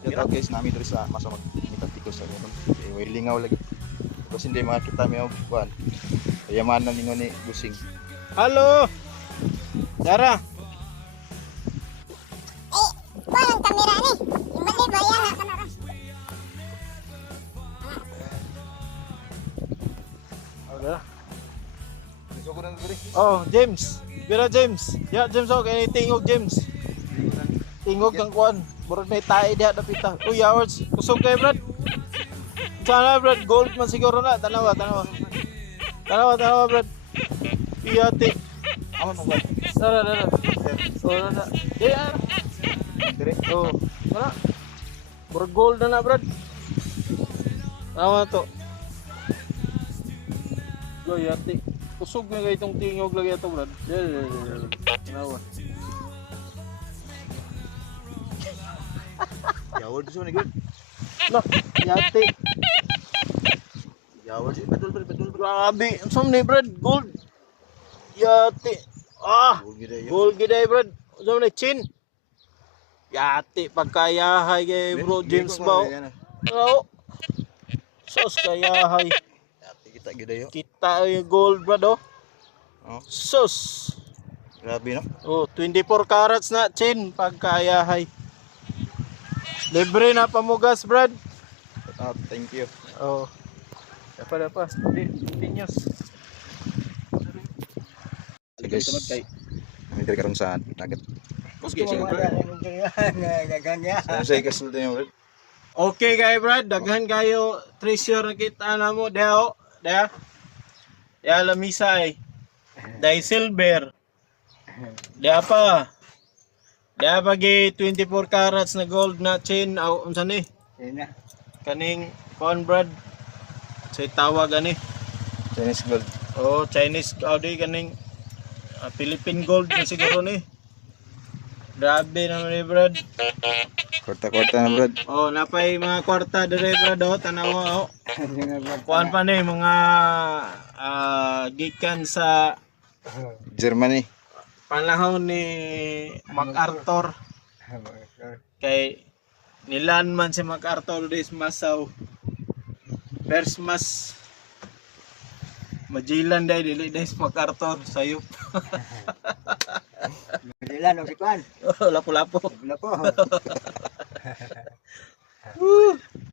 Shout out guys namin diri sa masa magmitaktikos sa inyo. Way lingaw lagi. Tapos hindi makita mi og kuan. Kayamanan ningon ni Busing. Halo. Dara. Parang kamera ni. Imbali ba yan na kamera? Dara. Gusto ko nang diri. Oh, James. Bira James. Ya James og any tingog James. Tingog kang kuan. Murag may tae diha dapita. Uy, hours. Kusog kay Brad. Sana Brad gold man siguro na. Tanawa. Tanawa Brad. Iyati. Amo mo ba? Dara. Oh, na. Diri. Oh, wala. Murag gold na Brad. Tanawa to. Yo, iyati. Kusog na kay itong tingog lagi ito Brad. Tanawa. Yaward so ni good. Lah, iyati. Yaward si betul. Grabe, saan ni Brad? Gold. Yati. Ah, gold giday Brad. Saan ni Chin? Yati, pagkayahay kay bro James Bao. Oo. Sos kayahay. Yati kita gidayo. Kita yung gold Brad oh. Oh, Sos. grabe no. Oh, 24 carats na Chin, pagkayahay. Libre na pamugas Brad. Shout out, thank you. Oh. Dapat. Continuous. So guys, kami diri karon sa Nugget. Okay, sige bro. Ano sa ikasulti niyo bro? Okay kay Brad, daghan kayo treasure na kita na mo deo. Dea. Ya lamisay. Dai silver. Dea pa. Dea pagi 24 carats na gold na chain aw unsa ni? Kaning kon Brad. Say tawag ani. Chinese gold. Oh, Chinese di kaning Philippine gold na siguro ni. Grabe naman ni Brad. Korta-korta na bro. Oh, napay mga kwarta dire Brad oh, tanawa oh. Kuan pa ni mga gikan sa Germany. panahon ni MacArthur. Kay nilan man si MacArthur dis masaw. First mas Magellan dai dili dai si MacArthur sayop. Magellan o si Kwan. Oh, lapo-lapo. Lapo. Woo!